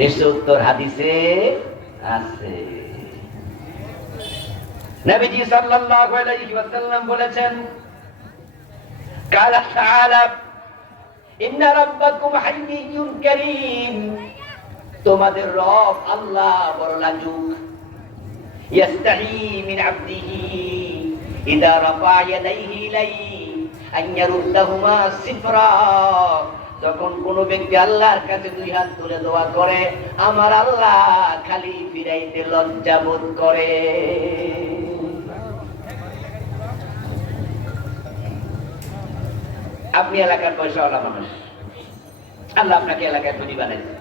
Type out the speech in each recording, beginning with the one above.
নিশ্চয় উত্তর হাদিসে আছে। নবীজি সাল্লাল্লাহু আলাইহি ওয়াসাল্লাম বলেছেন, কালা তাআলা ইন্না রাব্বাকুম হাইয়্যুন কারীম, তোমাদের রব আল্লাহ বড় লাজুক। ইয়াস্তাহি মিন আবদিহি ইযা রাফা ইয়াদাইহি ইলাইহি আন ইয়ারুদ্দাহুমা সিফরা, যখন কোন ব্যক্তি আল্লাহর কাছে দুই হাত তুলে দোয়া করে, আমার আল্লাহ খালি ফিরাইতে লজ্জা বোধ করে। আপনি এলাকার পয়সাওয়ালা মানুষ, আল্লাহ আপনাকে এলাকায় ধনী বানাইছে,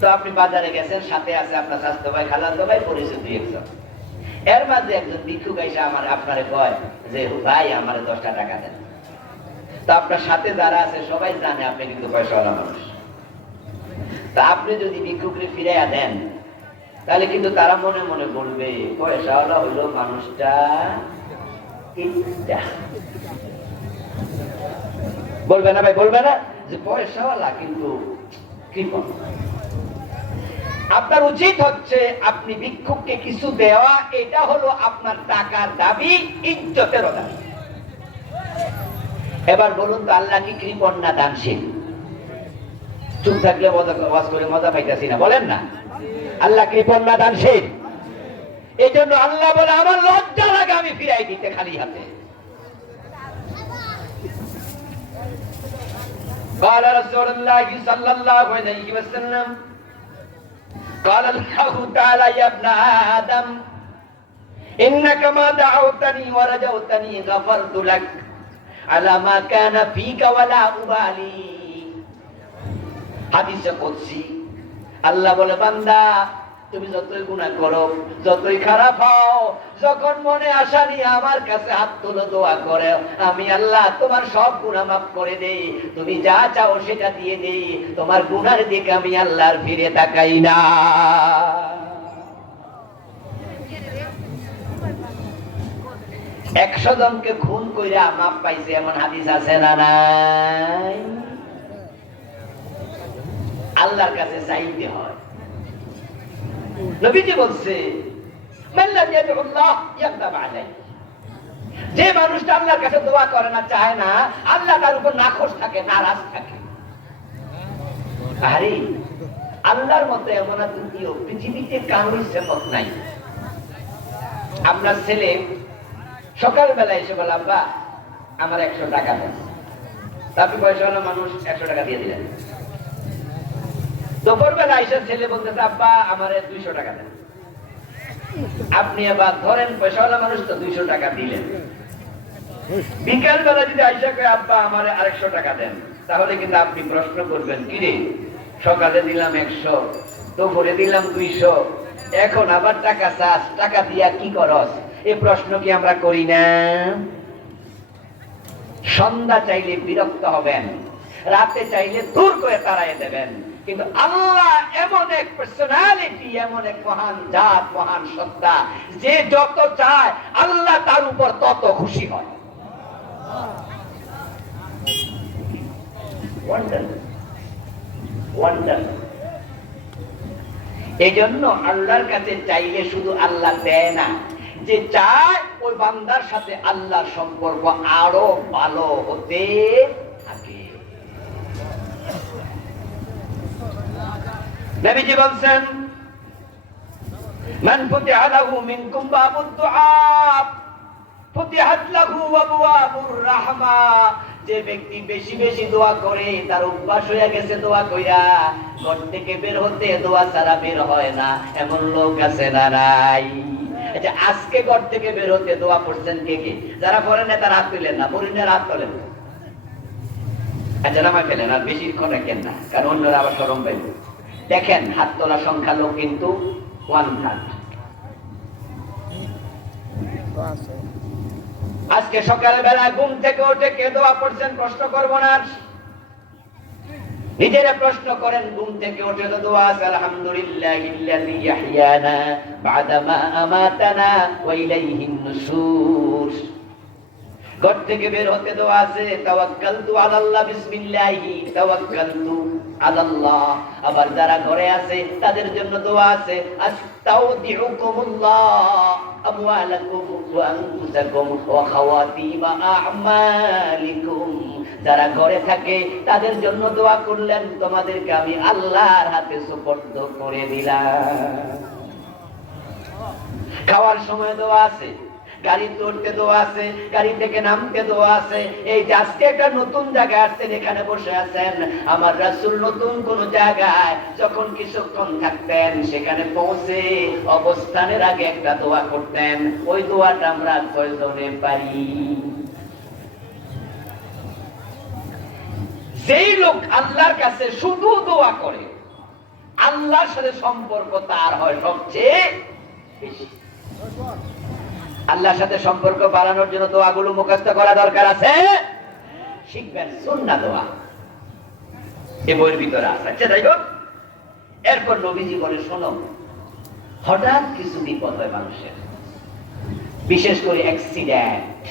তো আপনি বাজারে গেছেন, সাথে আছে আপনার স্বাস্থ্য ভাই, খালাতো ভাই, পরিচিত দুই একজন। এর মাঝে একজন ভিক্ষুক এসে আপনারে কয় যে ভাই আমারে 10টা টাকা দেন। তো আপনার সাথে যারা আছে সবাই জানে আপনি কিন্তু পয়সাওয়ালা মানুষ। তা আপনি যদি ভিক্ষুকরে ফিরাইয়া দেন, তাহলে কিন্তু তারা মনে মনে বলবে পয়সাওয়ালা হইলো মানুষটা বলবে না ভাই, বলবে না যে পয়সাওয়ালা কিন্তু কৃপণ। আপনার উচিত হচ্ছে আপনি ভিক্ষুককে কিছু দেওয়া, এটা হলো আপনার টাকার দাবি, ইজ্জতের দাবি। এবার বলুন তো আল্লাহ কি কৃপণ না দানশীল? চুপ থাকলে ওয়াজ করে মজা পাইতেছি না, বলেন না আল্লাহ কৃপণ না দানশীল? এই জন্য আল্লাহ বলে আমার লজ্জা লাগে আমি ফিরাই দিতে খালি হাতে। قال رسول الله صلى الله عليه وسلم قال الله تعالى يا ابن آدم إنك ما دعوتني ورجوتني غفرت لك على ما كان فيك ولا أبالي। হাদিসে কুদসি আল্লাহ বলে, বান্দা তুমি যতই গুনাহ করো, যতই খারাপ হও, যখন মনে আশা নিয়ে আমার কাছে হাত তুলে দোয়া করে, আমি আল্লাহ তোমার সব গুনাহ মাফ করে দেই। তুমি যা চাও সেটা দিয়ে দেই, তোমার গুনার দিকে আমি আল্লাহর ফিরে তাকাই না। একশো জনকে খুন কইরা মাফ পাইছে এমন হাদিস আছে না নাই? আল্লাহর কাছে চাইতে হয়। নবীজি বলছে, যে মানুষটা আল্লাহর কাছে দোয়া করে না, চায় না, আল্লাহ তার উপর নাখোশ থাকে, নারাজ থাকে। আরে আল্লাহর মতো এমন দ্বিতীয় পৃথিবীতে কারোর সেবক নাই। আপনার ছেলে সকালবেলা এসে বলে, আব্বা আমার 100 টাকা দেন। আপনি পয়সাওয়ালা মানুষ, 100 টাকা দিয়ে দিলেন। দুপুরবেলা এসে ছেলে বলতেছে, আব্বা আমার 200 টাকা দেন। আপনি আবার ধরেন পয়সাওয়ালা মানুষ, তো 200 টাকা দিলেন। বিকাল বেলা যদি আইসা কয়, আব্বা আমার 100 টাকা দেন, তাহলে কিন্তু আপনি প্রশ্ন করবেন, কিরে সকালে দিলাম 100, দুপুরে দিলাম 200, এখন আবার টাকা চাস, টাকা দিয়া কি করস? এই প্রশ্ন কি আমরা করি না? সন্ধ্যা চাইলে বিরক্ত হবেন, রাতে চাইলে দূর করে তাড়াইয়ে দেবেন, কিন্তু আল্লাহ এমন এক পার্সোনালিটি, এমন এক মহান জাত, মহান সত্তা, যে যত চায় আল্লাহ তার উপর তত খুশি হয়। এই জন্য আল্লাহর কাছে চাইলে শুধু আল্লাহ দেয় না, যে চায় ওই বান্দার সাথে আল্লাহর সম্পর্ক আরো ভালো হতে থাকে। নবীজি বলছেন, মান ফুতিহা লাহু মিনকুম বাবুদ দুআ ফুতিহাত লাহু আবওয়াবুর রাহমা। যে ব্যক্তি বেশি বেশি দোয়া করে, তার অভ্যাস হয়ে গেছে দোয়া কইরা, ঘর থেকে বের হতে দোয়া ছাড়া বের হয় না, এমন লোক আছে না নাই? আচ্ছা, আজকে ঘর থেকে বের হতে দোয়া পড়ছেন কে কে? যারা পড়েন না তারা হাত তুলেন না, পড়েন না হাত তোলেন। আচ্ছা, নামায় ফেলেন, আর বেশিক্ষণ রাখেন না, কারণ অন্যরা আবার শরম পাইবে। দেখেন হাত তোলা সংখ্যা লোক কিন্তু 1/3। আজকে সকালবেলা ঘুম থেকে উঠে কে দোয়া পড়ছেন প্রশ্ন করবো না। নিজেরা প্রশ্ন করেন, ঘুম থেকে উঠে তো দোয়া আছে, আলহামদুলিল্লাহিল্লাযী ইয়াহইয়ানা বা'দা মা আমাতানা ওয়া ইলাইহিন নুশুর। ঘর থেকে বের হতে দোয়া আছে, তাওয়াক্কালতু আলাল্লাহ, বিসমিল্লাহি তাওয়াক্কালতু আলাল্লাহ। আবার যারা ঘরে আছে তাদের জন্য দোয়া আছে, আস্তাউদিউকুমুল্লাহ আমওয়ালাকুম ওয়া আনফুসাকুম ওয়া খাওয়াতিমা আ'মালিকুম। যারা ঘরে থাকে তাদের জন্য দোয়া করলেন, তোমাদেরকে আমি আল্লাহর হাতে সুপর্দ করে দিলাম। খাওয়ার সময় দোয়া আছে, গাড়ি চড়তে দোয়া আছে, গাড়ি থেকে নামতে দোয়া আছে। এই যে আজকে একটা নতুন জায়গায় আসছেন, এখানে বসে আছেন, আমার রাসূল নতুন কোন জায়গায় যখন কিছুক্ষণ থাকতেন, সেখানে পৌঁছে অবস্থানের আগে একটা দোয়া করতেন। ওই দোয়াটা আমরা কয়জনে পারি? যেই লোক আল্লাহর কাছে শুধু দোয়া করে, আল্লাহর সাথে সম্পর্ক তার হয় সবচেয়ে বেশি। আল্লাহর সাথে সম্পর্ক বাড়ানোর জন্য দোয়াগুলো মুখস্থ করা দরকার আছে, শিখবেন সুন্নাহ দোয়া, এই বইয়ের ভিতরে আছে। আচ্ছা, যাই হোক, এরপর নবীজি বলে, শোনো, হঠাৎ কিছু বিপদ হয় মানুষের, বিশেষ করে অ্যাক্সিডেন্ট।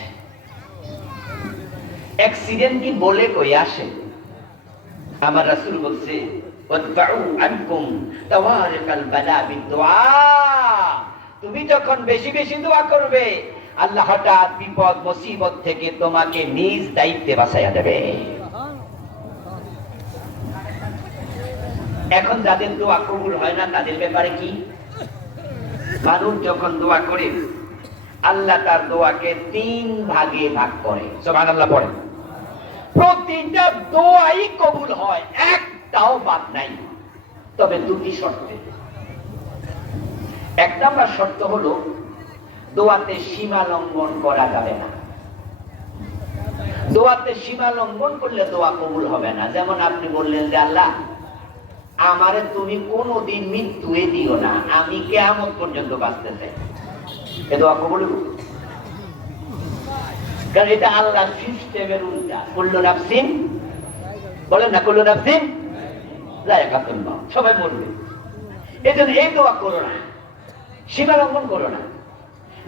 অ্যাক্সিডেন্ট কি বলে কই আসে? আমার রাসূল বলছে, ওয়াদফাউ আনকুম তাওয়ারিকাল বালা বিদুআ। তুমি যখন বেশি বেশি দোয়া করবে, আল্লাহ হঠাৎ বিপদ মুসিবত থেকে তোমাকে নিজ দায়িত্বে বাঁচাইয়া দেবে। এখন যাদের দোয়া কবুল হয় না, তাদের ব্যাপারে কি? মানুষ যখন দোয়া করে, আল্লাহ তার দোয়াকে 3 ভাগে ভাগ করে। সুবহানাল্লাহ পড়ে। প্রতিটা দোয়াই কবুল হয়, একটাও বাদ নাই, তবে 2টি শর্তে। 1 নম্বর শর্ত হলো, দোয়াতে সীমা লঙ্ঘন করা যাবে না। দোয়াতে সীমা লঙ্ঘন করলে দোয়া কবুল হবে না। যেমন আপনি বললেন যে, আল্লাহ আমারে তুমি কোনোদিন মৃত্যুয়ে দিও না, আমি কিয়ামত পর্যন্ত বাঁচতে চাই, এ দোয়া কবুল হবে? কারণ এটা আল্লাহ সিস্টেমের উল্টা। কুল্লু নাফসিন, বলেন না, কুল্লু নাফসিন যায়কাতুল মাউত, সবাই বলবে। এজন্য এই দোয়া করো না, সীমা লঙ্ঘন করো না।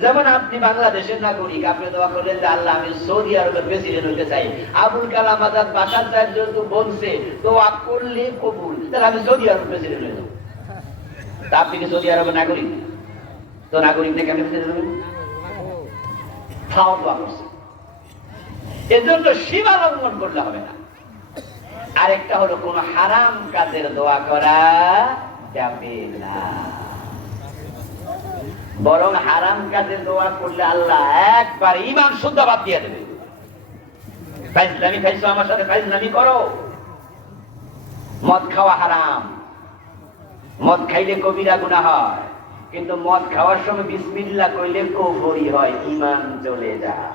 যেমন আপনি বাংলাদেশের নাগরিক, আপনি দোয়া করলেন যে, আল্লাহ আমি সৌদি আরবের প্রেসিডেন্ট হতে চাই। আবুল কালাম আজাদ বাশার যেহেতু বলছে দোয়া করলে কবুল, তাহলে আমি সৌদি আরবের প্রেসিডেন্ট হয়ে যাবো। তা আপনি কি সৌদি আরবের নাগরিক? তো নাগরিক থেকে আমি প্রেসিডেন্ট হবেন? খাওয়া দোয়া করছে, এজন্য সীমা লঙ্ঘন করলে হবে না। আরেকটা হলো, কোন হারাম কাজের দোয়া করা যাবে না। বরং হারাম কাজে দোয়া করলে আল্লাহ একবার ঈমান শুদ্ধ বাদ দিয়ে দেবে। ফাইজলামি খাইছো, আমার সাথে ফাইজলামি করো। মদ খাওয়া হারাম, মদ খাইলে কবিরা গুনাহ হয়, কিন্তু মদ খাওয়ার সময় বিসমিল্লাহ কইলে কুফরি হয়, ঈমান চলে যায়।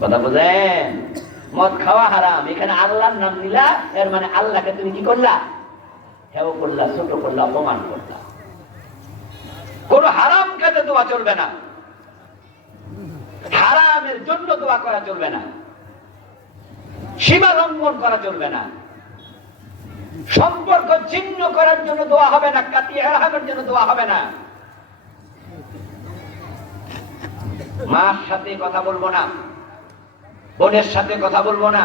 কথা বুঝেন? মদ খাওয়া হারাম, এখানে আল্লাহর নাম নিলা, এর মানে আল্লাহকে তুমি কি করলা? হেও করলা, ছোট করলা, অপমান করলা। কোন হারাম কাজে দোয়া চলবে না, হারামের জন্য দোয়া করা চলবে না, সীমা লঙ্ঘন করা চলবে না, সম্পর্ক ছিন্ন করার জন্য দোয়া হবে না, কাটিয়ে হারামের জন্য দোয়া হবে না। মার সাথে কথা বলবো না, বোনের সাথে কথা বলবো না,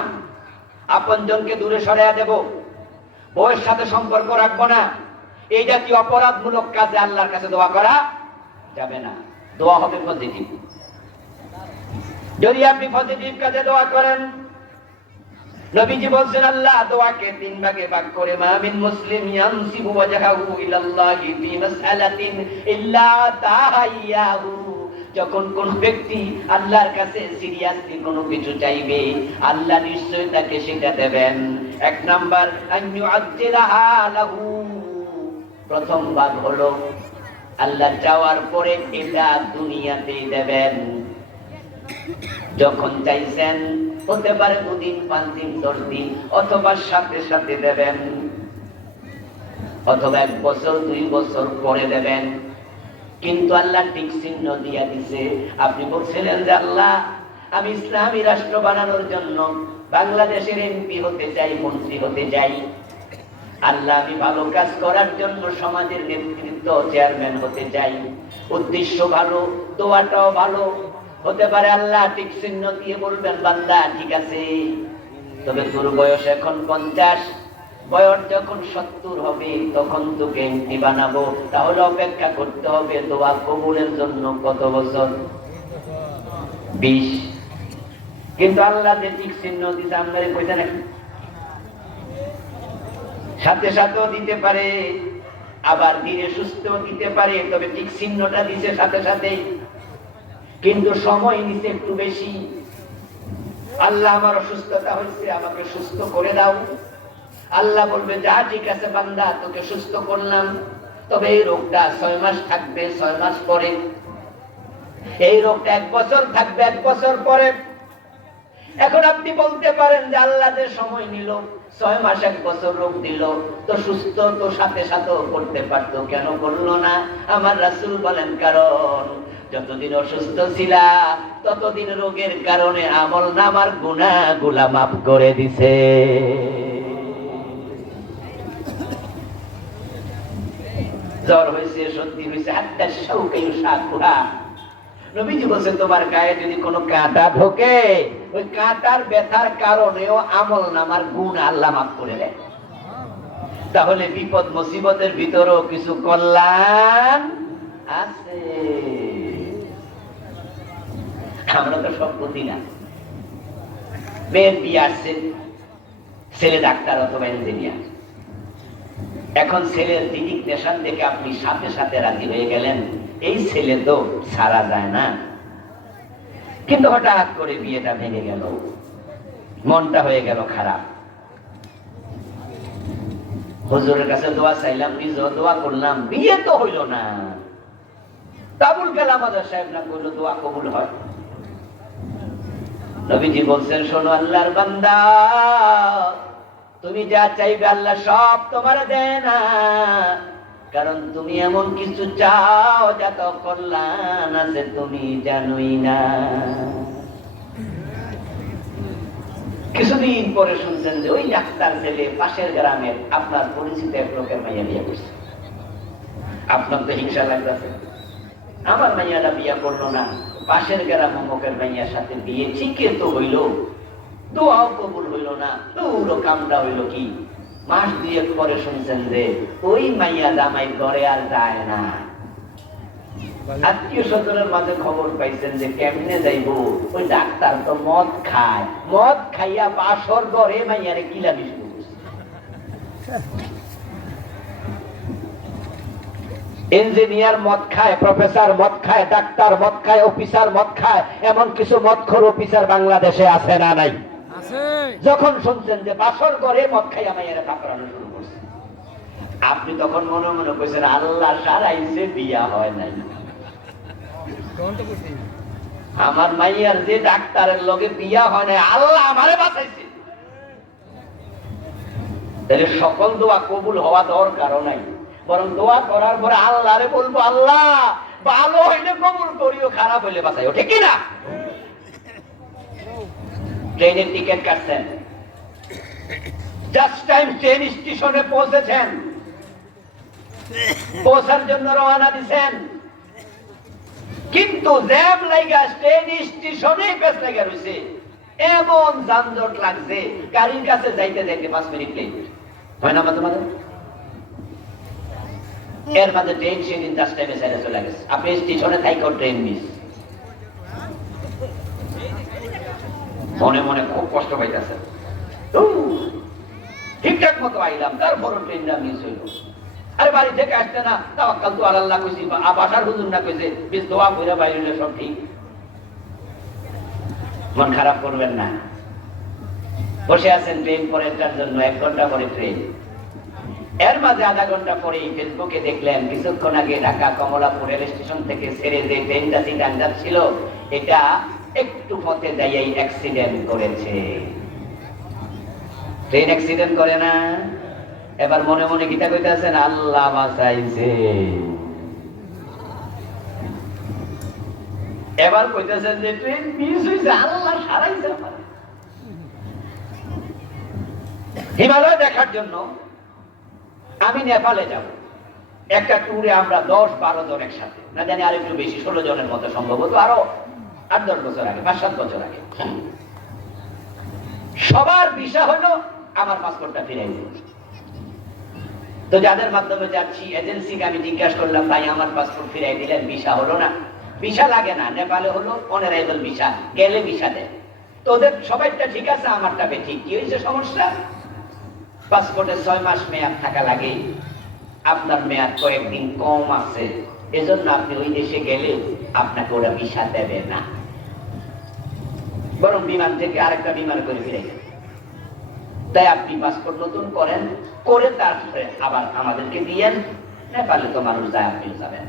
আপনজনকে দূরে সরাইয়া দেব, বউয়ের সাথে সম্পর্ক রাখবো না। এই জাতীয় অপরাধমূলক কাজে আল্লাহর কাছে দোয়া করা যাবে না। দোয়া হবে পজিটিভ। যদি আপনি পজিটিভ কাজে দোয়া করেন, নবীজি বলছেন, আল্লাহ দোয়াকে 3 ভাগে ভাগ করে, মা মিন মুসলিম ইয়ানসিবু ওয়াজহাহু ইলাল্লাহি ফি মাসআলাতিন ইল্লা তাহাইয়াহু। যখন কোন ব্যক্তি আল্লাহর কাছে সিরিয়াসলি কোনো কিছু চাইবে, আল্লাহ নিশ্চয় তাকে সেটা দেবেন। 1 নাম্বার, আনয়ু আজ্জিলাহা লাহু। প্রথম ভাগ হলো, আল্লাহ চাওয়ার পরে এটা দুনিয়াতেই দেবেন। যখন চাইছেন, হতে পারে 2 দিন, 5 দিন, 10 দিন, অথবা সাথে সাথে দেবেন, অথবা 1 বছর 2 বছর পরে দেবেন। কিন্তু আল্লাহ ঠিক চিহ্ন দিয়া দিছে। আপনি বলছিলেন যে, আল্লাহ আমি ইসলামী রাষ্ট্র বানানোর জন্য বাংলাদেশের এমপি হতে চাই, মন্ত্রী হতে চাই। আল্লাহ আমি ভালো কাজ করার জন্য সমাজের নেতৃত্ব, চেয়ারম্যান হতে চাই। উদ্দেশ্য ভালো, দোয়াটাও ভালো, হতে পারে আল্লাহ টিক চিহ্ন দিয়ে বলবেন, বান্দা ঠিক আছে, তবে তোর বয়স এখন 50, বয়স যখন 70 হবে তখন তোকে এমপি বানাবো, তাহলে অপেক্ষা করতে হবে দোয়া কবুলের জন্য কত বছর? 20। কিন্তু আল্লাহ যে টিক চিহ্ন দিতে আমরা কইতে নাকি সাথে সাথেও দিতে পারে, আবার ধীরে সুস্থ দিতে পারে, তবে টিক চিহ্নটা দিছে সাথে সাথেই, কিন্তু সময় নিতে একটু বেশি। আল্লাহ আমার অসুস্থতা হয়েছে, আমাকে সুস্থ করে দাও। আল্লাহ বলবে যা ঠিক আছে বান্দা, তোকে সুস্থ করলাম, তবে এই রোগটা 6 মাস থাকবে, 6 মাস পরে। এই রোগটা 1 বছর থাকবে, 1 বছর পরে। এখন আপনি বলতে পারেন যে আল্লাহ যে সময় নিল, 6 মাস 1 বছর রোগ দিল, তো সুস্থ তো সাথে সাথেও করতে পারতো, কেন করলো না? আমার রাসূল বলেন, কারণ যতদিন অসুস্থ ছিলা ততদিন রোগের কারণে আমল নামার গুনাহগুলা মাফ করে দিছে। জ্বর হয়েছে, সর্দি হয়েছে, হাত্তা শাউকা ইউশাকুহা, নবীজি বলেন তোমার গায়ে যদি কোনো কাঁটা ঢোকে, ওই কাঁটার ব্যথার কারণেও আমল নামার গুণ আল্লাহ মাফ করে দেয়। তাহলে বিপদ মুসিবতের ভিতরেও কিছু কল্যাণ আছে। আমরা তো সব বুঝি না। মেয়ের বিয়ে আসছে, ছেলে ডাক্তার অথবা ইঞ্জিনিয়ার। এখন ছেলের দিদিক নেশান দেখে আপনি সাথে সাথে রাজি হয়ে গেলেন, এই ছেলে তো ছাড়া যায় না। কিন্তু হঠাৎ করে বিয়েটা ভেঙে গেল, মনটা হয়ে গেল খারাপ। হুজুরের কাছে দোয়া চাইলাম, নিজেও দোয়া করলাম, বিয়ে তো হইল না। আবুল কালাম আজাদ সাহেব না করলো দোয়া কবুল হয়। নবীজি বলছেন, শোনো আল্লাহর বান্দা, তুমি যা চাইবে আল্লাহ সব তোমার দেয় না, কারণ তুমি এমন কিছু চাও যা তো কল্যাণ আছে তুমি জানোই না। কিছুদিন পরে শুনছেন যে ওই ডাক্তার ছেলে পাশের গ্রামের আপনার পরিচিত এক লোকের মাইয়া বিয়ে করছে। আপনার তো হিংসা লাগতেছে, আমার মাইয়াটা বিয়ে করলো না, পাশের গ্রাম অমুকের মাইয়ার সাথে বিয়ে ঠিকই তো হইল, দোয়াও কবুল হইল না, পুরো কামটা হইল কি? মাস 2 পরে শুনছেন যে ওই মাইয়া জামাই ঘরে আর যায় না। আত্মীয় স্বজনের মাঝে খবর পাইছেন যে কেমনে যাইবো, ওই ডাক্তার তো মদ খায়, মদ খাইয়া বাসর ঘরে মাইয়ারে কিলা বিষ করছে। ইঞ্জিনিয়ার মদ খায়, প্রফেসর মদ খায়, ডাক্তার মদ খায়, অফিসার মদ খায়, এমন কিছু মদখোর অফিসার বাংলাদেশে আছে না নাই? যখন শুনছেন যে বাসর ঘরে মদ খাইয়া মাইয়ারে কাপড়ানো শুরু করছে, আপনি তখন মনে মনে কইছেন আল্লাহ সারাইছে, বিয়া হয় নাই। আমার মাইয়ার যে ডাক্তারের লগে বিয়া হয় নাই, আল্লাহ আমারে বাঁচাইছে। তাহলে সকল দোয়া কবুল হওয়া দরকারও নাই, বরং দোয়া করার পরে আল্লাহরে বলবো, আল্লাহ ভালো হইলে কবুল করিও, খারাপ হইলে বাঁচাইও, ঠিক না? ট্রেনের টিকিট কাটছেন, জাস্ট টাইম ট্রেন স্টেশনে পৌঁছেছেন, পৌঁছার জন্য রওনা দিছেন, কিন্তু জ্যাম লাগা ট্রেন স্টেশনে পেছ লাগা রইছে, এমন যানজট লাগছে, গাড়ির কাছে যাইতে যাইতে 5 মিনিট লেট হয় না মাঝে মাঝে। এর মাঝে ট্রেন সেদিন জাস্ট টাইমে চলে গেছে, আপনি স্টেশনে থাইকেও ট্রেন মিস। মনে মনে খুব কষ্ট পাইতেছে, ঠিকঠাক মতো আইলাম, তারপরও ট্রেনটা মিস হইল। আরে বাড়ি থেকে আসতে না, তাওয়াক্কাল তো আল্লাহ কইছি, বাসার হুজুর না কইছে বেশ দোয়া কইরা বাইরে সব ঠিক। মন খারাপ করবেন না, বসে আছেন ট্রেন পরেরটার জন্য, 1 ঘন্টা পরে ট্রেন। এর মাঝে আধা ঘন্টা পরে ফেসবুকে দেখলেন কিছুক্ষণ আগে ঢাকা কমলাপুর রেল স্টেশন থেকে ছেড়ে যে ট্রেনটা সিটাং যাচ্ছিল, এটা একটু পথে যাইয়াই অ্যাক্সিডেন্ট করেছে। ট্রেন অ্যাক্সিডেন্ট করে না? এবার মনে মনে গীতা কইতাছেন আল্লাহ বাঁচাইছে। এবার কইতাছেন যে ট্রেন মিস হইছে, আল্লাহ সারাইছে আমার। হিমালয় দেখার জন্য আমি নেপালে যাব, একটা ট্যুরে আমরা 10-12 জন একসাথে, না জানি আর একটু বেশি, 16 জনের মতো সম্ভবত, আরো 8-10 বছর আগে, 5-7 বছর আগে। সবার ভিসা হলো আমার পাসপোর্টটা ফিরাই দিন। তো যাদের মাধ্যমে যাচ্ছি এজেন্সিকে আমি জিজ্ঞাসা করলাম, ভাই আমার পাসপোর্ট ফিরাই দিলেন, ভিসা হলো না? ভিসা লাগে না, নেপালে হলো অনারাইভাল ভিসা, গেলে ভিসা দেয়। তো ওদের সবাইটা ঠিক আছে, আমারটা ঠিক। কি হয়েছে সমস্যা? পাসপোর্টে 6 মাস মেয়াদ থাকা লাগে, আপনার মেয়াদ কয়েকদিন কম আছে, এজন্য আপনি ওই দেশে গেলে আপনাকে ওরা ভিসা দেবে না, বরং বিমান থেকে আরেকটা বিমান করে ফিরে গেছে। তাই আপনি পাসপোর্ট নতুন করেন, করে তারপরে আবার আমাদেরকে দিয়েন। নেপালে তো মানুষ যায়, আপনিও যাবেন।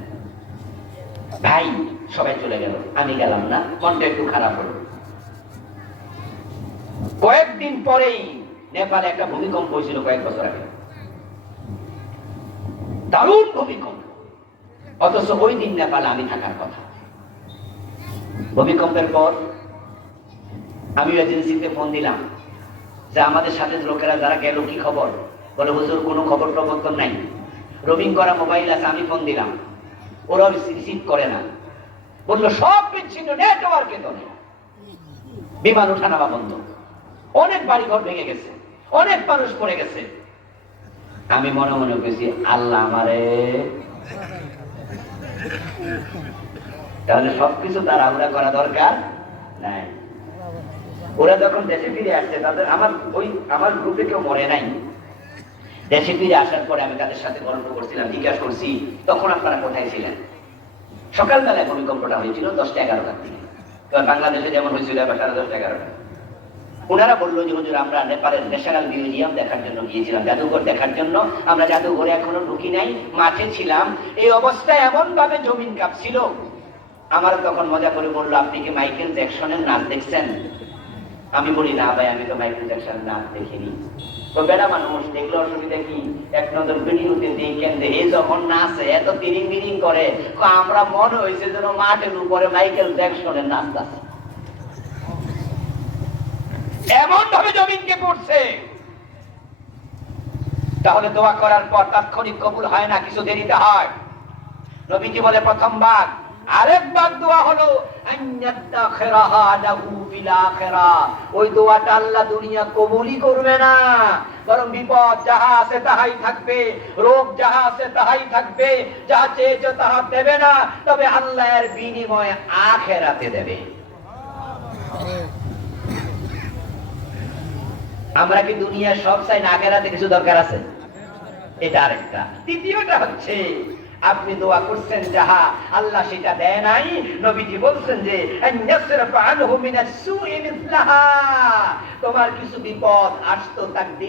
ভাই সবাই চলে গেল, আমি গেলাম না, মনটা একটু খারাপ হলো। কয়েকদিন পরেই নেপালে একটা ভূমিকম্প হয়েছিল, কয়েক বছর আগে, দারুণ ভূমিকম্প। অথচ ওই দিন নেপালে আমি থাকার কথা। ভূমিকম্পের পর আমি এজেন্সিতে ফোন দিলাম যে আমাদের সাথে লোকেরা যারা গেল কি খবর? বলে হুজুর কোনো খবর প্রবর্তন নাই, রোমিং করা মোবাইল আছে। আমি ফোন দিলাম, ওরা রিসিভ করে না, বললো সব বিচ্ছিন্ন, নেটওয়ার্কে তো নেই, বিমান ওঠানামা বন্ধ, অনেক বাড়িঘর ভেঙে গেছে, অনেক মানুষ পড়ে গেছে। আমি মনে মনে বলছি, আল্লাহ আমারে, তাহলে সবকিছু তাড়াহুড়া করা দরকার নাই। ওরা যখন দেশে ফিরে আসছে, তাদের আমার গ্রুপে কেউ মরে নাই। দেশে ফিরে আসার পরে আমি তাদের সাথে গল্প করছিলাম, জিজ্ঞাসা করছি তখন আপনারা কোথায় ছিলেন? সকালবেলায় ভূমিকম্পটা হয়েছিল 10টা-11টার দিকে, বাংলাদেশে যেমন হয়েছিল 10:30-11টা। ওনারা বললো যে হুজুর আমরা নেপালের ন্যাশনাল মিউজিয়াম দেখার জন্য গিয়েছিলাম, জাদুঘর দেখার জন্য। আমরা জাদুঘরে এখনো ঢুকি নাই, মাঠে ছিলাম। এই অবস্থায় এমন ভাবে জমিন কাঁপছিল। আমার তখন মজা করে বললো, আপনি কি মাইকেল জ্যাকসনের নাচ দেখছেন? আমি বলি না ভাই, আমি তো মাইকেল জ্যাকসনের নাচ দেখিনি। তো বেড়া মানুষ দেখলে অসুবিধা কি? এক নজর ভিডিওতে দেখেন যে এই যখন নাচে এত তিরিং বিরিং করে, আমরা মনে হয়েছে যেন মাঠের উপরে মাইকেল জ্যাকসনের নাচ আছে, এমন ভাবে জমিনকে পড়ছে। তাহলে দোয়া করার পর তাৎক্ষণিক কবুল হয় না, কিছু দেরিতে হয়। নবীজি বলে প্রথমবার। আরেকবার দোয়া হলো আন্নাতাখিরাহা লাহু ফিল আখিরাহ, ওই দোয়াটা আল্লাহ দুনিয়া কবুলই করবে না, বরং বিপদ যাহা আছে তাহাই থাকবে, রোগ যাহা আছে তাহাই থাকবে, যা চেয়েছো তাহা দেবে না, তবে আল্লাহ এর বিনিময়ে আখিরাতে দেবে। আমরা কি দুনিয়ার সব চাই না, আখিরাতে কিছু দরকার আছে? এটা আরেকটা। তৃতীয়টা হচ্ছে আপনি দোয়া করছেন যাহা, আল্লাহ সেটা দেয় নাই। নবীজি বলছেন যে আন-ইয়াসরিফা আনহু মিনাস সুই মিসলাহা, তোমার কিছু বিপদ আসতো তাকদীর